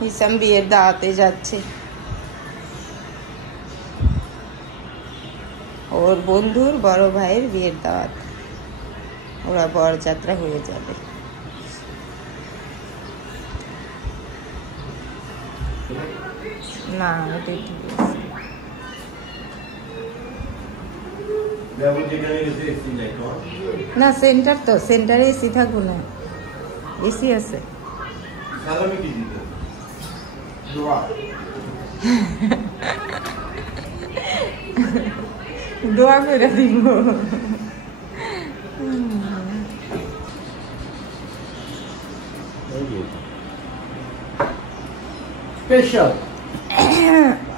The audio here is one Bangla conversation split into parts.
হিসাম বিয়ের দাওয়াতে যাচ্ছে, ওর বন্ধুর বড় ভাইয়ের বিয়ের দাওয়াত। ওরা বরযাত্রা হয়ে যাবে। না ওটাই ঠিক আছে। না সেন্টার তো, সেন্টারে এসি থাকবো না, এসি আছে। দোয়া করে দিব। স্পেশাল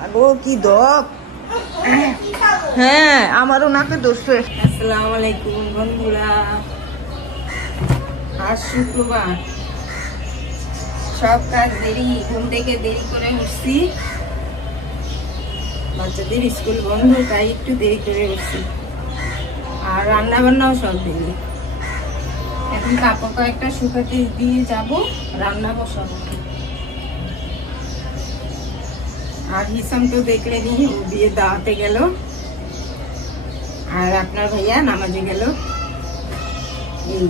আগো কি দপ। হ্যাঁ আমারও নাকে দোষে। আসসালামু আলাইকুম বন্ধুরা, আজ শুক্রবার, সব কাজ দেরি, ঘুম থেকে দেরি করে উঠছি, বাচ্চাদের স্কুল বন্ধ তাই একটু দেরি করে উঠছি, আর রান্না বান্নাও সব দেরি। এখন কাপড় কয়েকটা শুকাতে দিয়ে যাব, রান্না বসাবো। আর হিসাম তো দেখলেনি, ও বিয়ে দাওয়াতে গেল, আর আপনার ভাইয়া নামাজে গেল। এই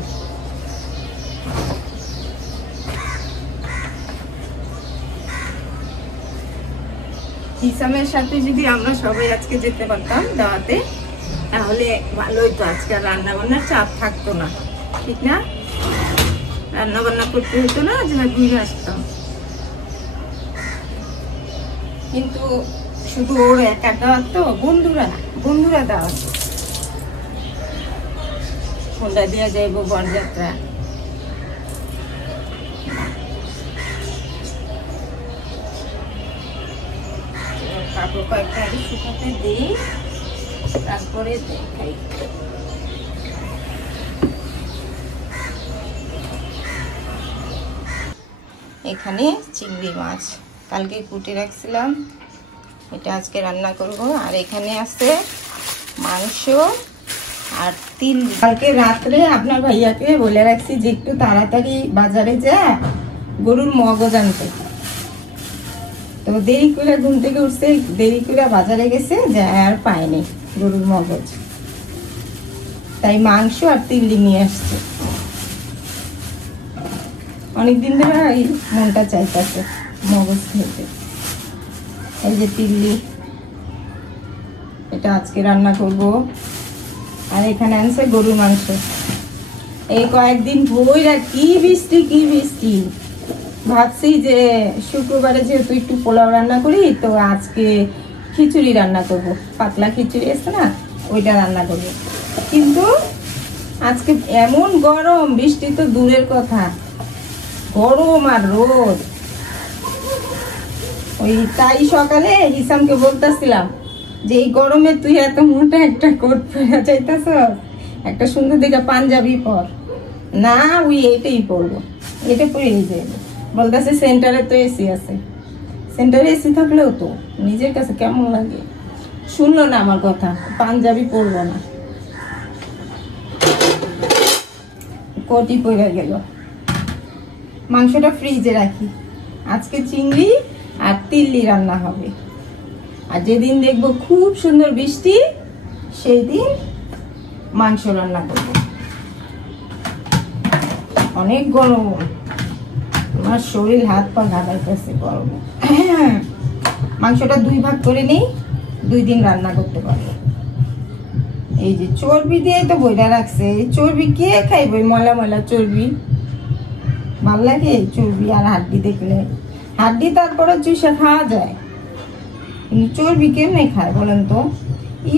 হিসামের সাথে যদি আমরা সবাই আজকে যেতে পারতাম দাওয়াতে, তাহলে ভালোই তো, আজকে রান্না বান্নার চাপ থাকতো না, ঠিক না? রান্না বান্না করতে হতো না, যে ঘুরে আসতাম। কিন্তু শুধু ওর একা দাওয়াত তো, বন্ধুরা দাওয়াত, ফোনটা দিয়ে যাইব বরযাত্রা। কাপড় কয়েকটা আগে শুকাতে দিই, তারপরে দেখাই। এখানে চিংড়ি মাছ কালকে কুটে রাখছিলাম, এটা আজকে রান্না করব। আর এখানে আছে মাংস আর তিল। কালকে রাত্রে আপনার ভাইয়াকে বলে রাখছি যে একটু তাড়াতাড়ি বাজারে যা গরুর মগজ আনতে, তো দেরি করে ঘুম থেকে উঠছে, দেরি করে বাজারে গেছে, যা আর পায়নি গরুর মগজ, তাই মাংস আর তিল্লি নিয়ে আসছে। অনেকদিন ধরে এই মনটা চাইতেছে মগজ খেতে। এই যে তিল্লি, এটা আজকে রান্না করব। আর এখানে আনছে গরুর মাংস। এই কয়েকদিন বইরা কি বৃষ্টি, ভাবছি যে শুক্রবারে যেহেতু একটু পোলাও রান্না করি, তো আজকে খিচুড়ি রান্না করব, পাতলা খিচুড়ি আছে না, ওইটা রান্না করব। কিন্তু আজকে এমন গরম, বৃষ্টি তো দূরের কথা, গরম আর রোদ। ওই তাই সকালে হিসামকে বলতেছিলাম যে এই গরমে তুই এত মোটা একটা কোট পরে যাইতেছ, একটা সুন্দর দেখে পাঞ্জাবি পর। না ওই এইটাই পরবো, এটা পরেই যাইব। বলতেছে সেন্টারে তো এসি আছে, সেন্টারে এসি থাকলেও তো নিজের কাছে কেমন লাগে। শুনলো না আমার কথা, পাঞ্জাবি পরবো না, কোটি পরে গেল। মাংসটা ফ্রিজে রাখি, আজকে চিংড়ি আর তিল্লি রান্না হবে। আর যেদিন দেখবো খুব সুন্দর বৃষ্টি, সেই দিন মাংস রান্না করব। অনেক গরম, আমার শরীর হাত পা ঘাটাইতেছে গরমে। মাংসটা 2 ভাগ করে নেই, 2 দিন রান্না করতে পারবো। এই যে চর্বি দিয়ে তো বইটা রাখছে, এই চর্বি কে খাইব? ময়লা ময়লা চর্বি ভাল লাগে? চর্বি আর হাড্ডি দেখলে, হাড্ডি তারপরে চুষে খাওয়া যায়, কিন্তু চর্বি কেমনে খায় বলেন তো?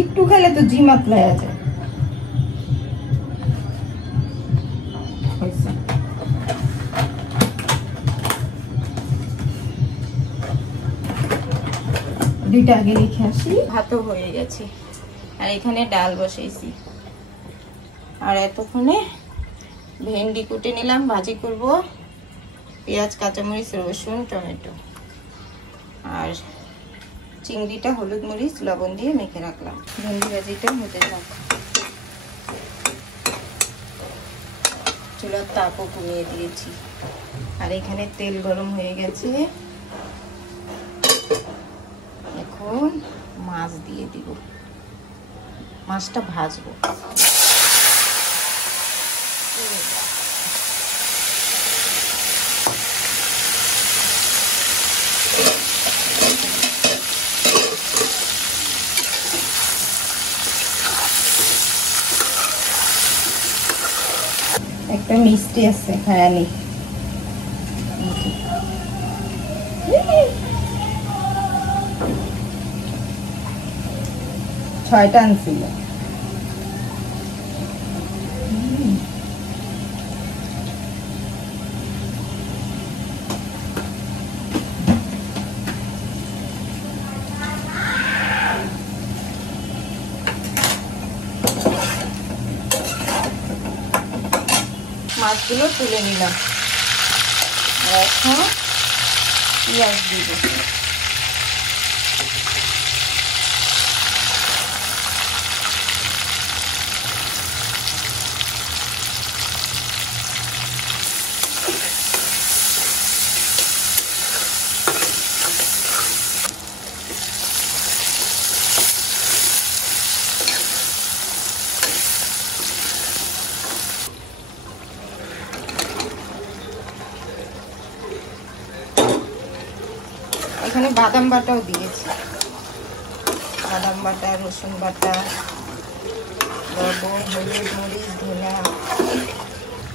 একটু খেলে তো জিমাত লাগা যায়। দুইটা আগে রেখে আসি। ভাতও হয়ে গেছে, আর এখানে ডাল বসাইছি। আর এতক্ষণে ভেন্ডি কুটে নিলাম, ভাজি করব, পেঁয়াজ, কাঁচামরিচ, রসুন, টমেটো। আর চিংড়িটা হলুদ মরিচ লবণ দিয়ে মেখে রাখলাম। ভেন্ডি ভাজিটা হতে থাক। চুলার তাপও কমিয়ে দিয়েছি। আর এখানে তেল গরম হয়ে গেছে, এখন মাছ দিয়ে দিব, মাছটা ভাজবো। একটা মিষ্টি আছে, খায়ালি 6টা আনছিল। মাছগুলো তুলে নিলাম, এখন পেঁয়াজ দিব। এখানে বাদাম বাটাও দিয়েছি, বাদাম বাটা, রসুন বাটা, লবণ, হলুদ, মরিচ, ধনিয়া।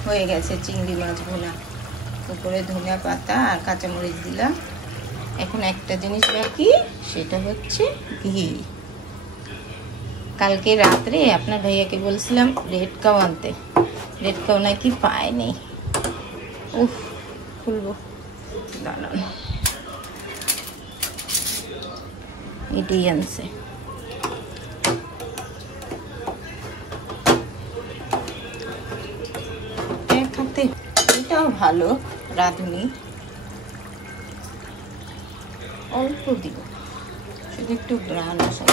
হয়ে গেছে চিংড়ি মাছ ভুনা। উপরে ধনিয়া পাতা আর কাঁচামরিচ দিলাম। এখন একটা জিনিস বাকি, সেটা হচ্ছে ঘি। কালকে রাত্রে আপনার ভাইয়াকে বলছিলাম রেড কাউ আনতে, রেড কাউ নাকি পায়নি। উফ, খুলবো, দাঁড়ান। এটাই আনছে। খাতে এটাও ভালো রাঁধুনি, অল্প দিব, শুধু একটু গ্রান আসা।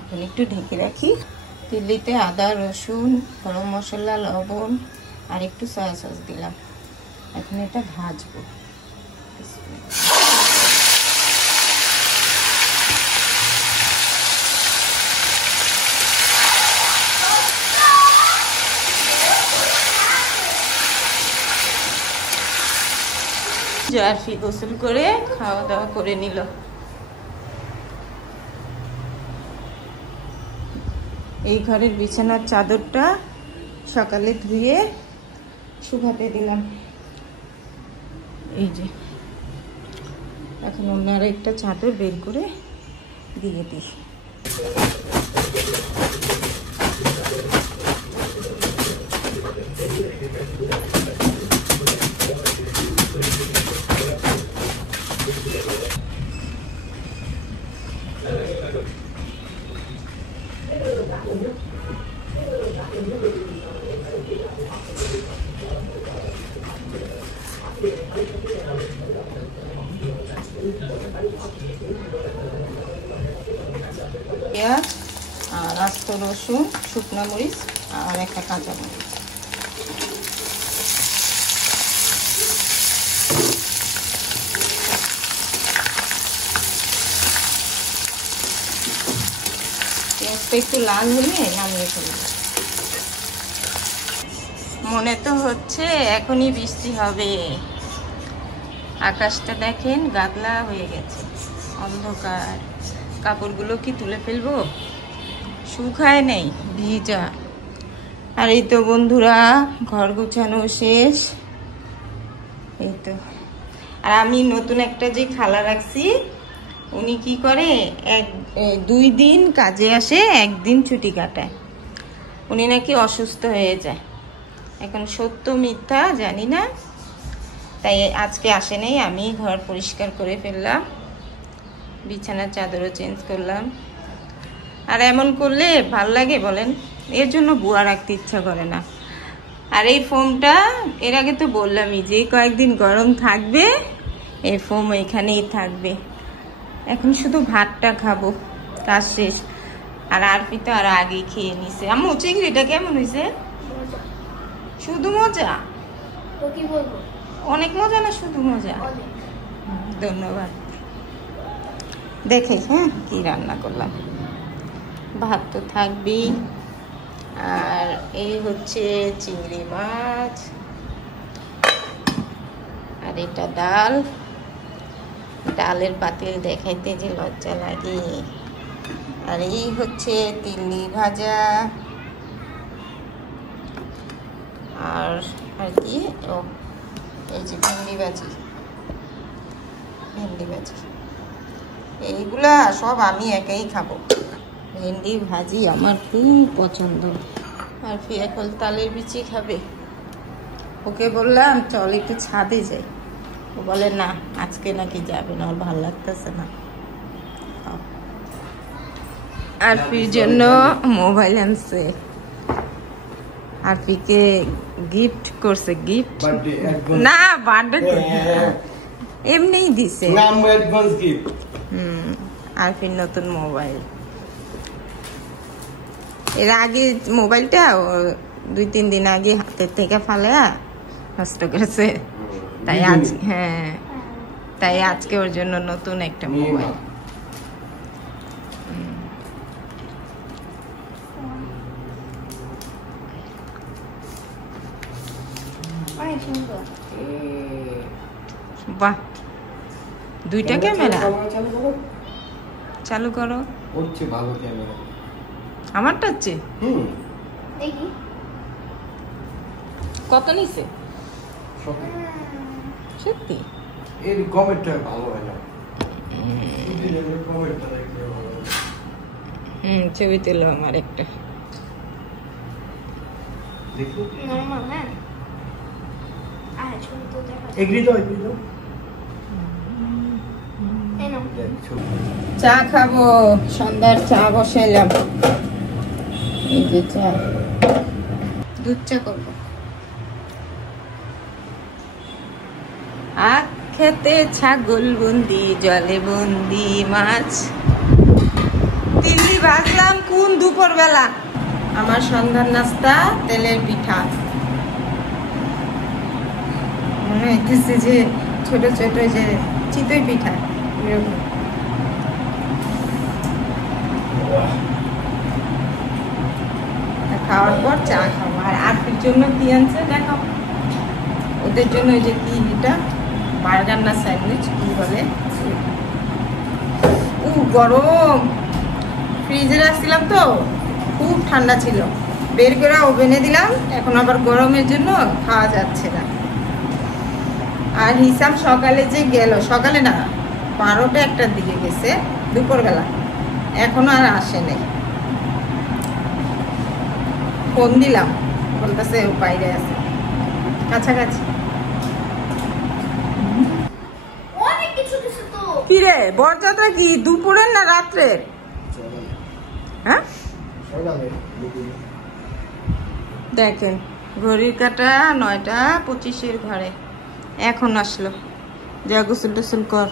এখন একটু ঢেকে রাখি। তিল্লিতে আদা, রসুন, গরম মশলা, লবণ আর একটু সয়া সস দিলাম। এখন এটা ভাজবো। জারফি গোসল করে খাওয়া দাওয়া করে নিল। এই ঘরের বিছানার চাদরটা সকালে ধুয়ে শুকাতে দিলাম। এই যে এখন অন্য একটা চাদর বের করে দিয়ে দিই। পেঁয়াজ আর আস্ত রসুন, শুকনো মরিচ আর একটা কাঁচা মরিচ। পেঁয়াজটা একটু লাল হলে নামিয়ে ফেলব। মনে তো হচ্ছে এখনই বৃষ্টি হবে। আকাশটা দেখেন গাদলা হয়ে গেছে, অন্ধকার। কাপড়গুলো কি তুলে ফেলবো? শুকায় নেই, ভিজা। আর এই তো বন্ধুরা, ঘর গোছানো শেষ। এই তো। আর আমি নতুন একটা যে খালা রাখছি, উনি কি করে 2 দিন কাজে আসে, 1 দিন ছুটি কাটায়। উনি নাকি অসুস্থ হয়ে যায়। এখন সত্য মিথ্যা জানি না, তাই আজকে আসে নাই। আমি ঘর পরিষ্কার করে ফেললাম, বিছানার চাদরও চেঞ্জ করলাম। আর এমন করলে ভাল লাগে বলেন? এর জন্য বুয়া রাখতে ইচ্ছা করে না। আর এই ফোমটা এর আগে তো বললামই, যে কয়েকদিন গরম থাকবে এই ফোম এখানেই থাকবে। এখন শুধু ভাতটা খাবো, কাজ শেষ। আর আরপি তো আর আগেই খেয়ে নিছে। আম্মু, চিংড়িটা কেমন হয়েছে? শুধু মজা? তো কি বলবো, অনেক মজা না শুধু মজা? ধন্যবাদ। দেখে হ্যাঁ কি রান্না করলাম। ভাত তো থাকবেই, আর এই হচ্ছে চিংড়ি মাছ, আর এটা ডাল। ডালের পাতিল দেখাইতে যে লজ্জা লাগে। আর এই হচ্ছে তিল্লি ভাজা, আর আর কি ও এই যে ভেন্ডি ভাজি। এইগুলা সব আমি একাই খাবো। ভেন্ডি ভাজি আমার খুব পছন্দ। আর ফিয়াকল তালের বিচি খাবে। ওকে বললাম চল একটু ছাদে যাই, ও বলে না আজকে নাকি যাবে না, ওর ভালো লাগতেছে না। আর ফির জন্য মোবাইল আনছে, আর ফিকে গিফট করছে। গিফট না, বার্থডে এমনিই দিছে। আর ফির নতুন মোবাইল। এর আগে মোবাইলটা 2-3 দিন আগে হাতের থেকে ফালে নষ্ট করেছে, তাই আজ তাই আজকে ওর জন্য নতুন একটা মোবাইল। বাহ, 2টা ক্যামেরা চালু করো। হচ্ছে ভালো ক্যামেরা আমারটা হচ্ছে। দেখি কত নিছে সত্যি? এর কমেন্টটা ভালো হয় না। ছবি তুলো আমার একটা। দেখো নরমাল। হ্যাঁ ছবি তো দেখা এগ্রি তো এই নাও। চা খাবো, সন্ধ্যার চা বসাইলাম। এই যে চা, দুধ চা করবো। আখ খেতে ছাগল বন্দি, জলে বন্দি মাছ। তিল্লি ভাজলাম কোন দুপুর বেলা। আমার সন্ধ্যার নাস্তা তেলের পিঠা। মনে হইতেছে যে ছোট ছোট যে চিতই পিঠা এরকম। খাওয়ার পর চা খাবো। আর আরপির জন্য কি আনছে দেখো, ওদের জন্য ওই যে কি এটা বার্গার না স্যান্ডউইচ কি বলে, গরম। ফ্রিজে রাখছিলাম তো খুব ঠান্ডা ছিল, বের করে ওভেনে দিলাম, এখন আবার গরমের জন্য খাওয়া যাচ্ছে না। আর হিসাব সকালে যে গেল, সকালে না 12টা-1টার দিকে গেছে দুপুরবেলা, এখনো আর আসে নাই। ফোন দিলাম, বলতেছে বাইরে আছে, কাছাকাছি। অনেক কিছু কিছু তো। কি রে বরযাত্রা কি দুপুরের না রাত্রের? হ্যাঁ দেখেন ঘড়ির কাঁটা 9টা 25-এর ঘরে এখন আসলো। যা গোসল টোসল কর।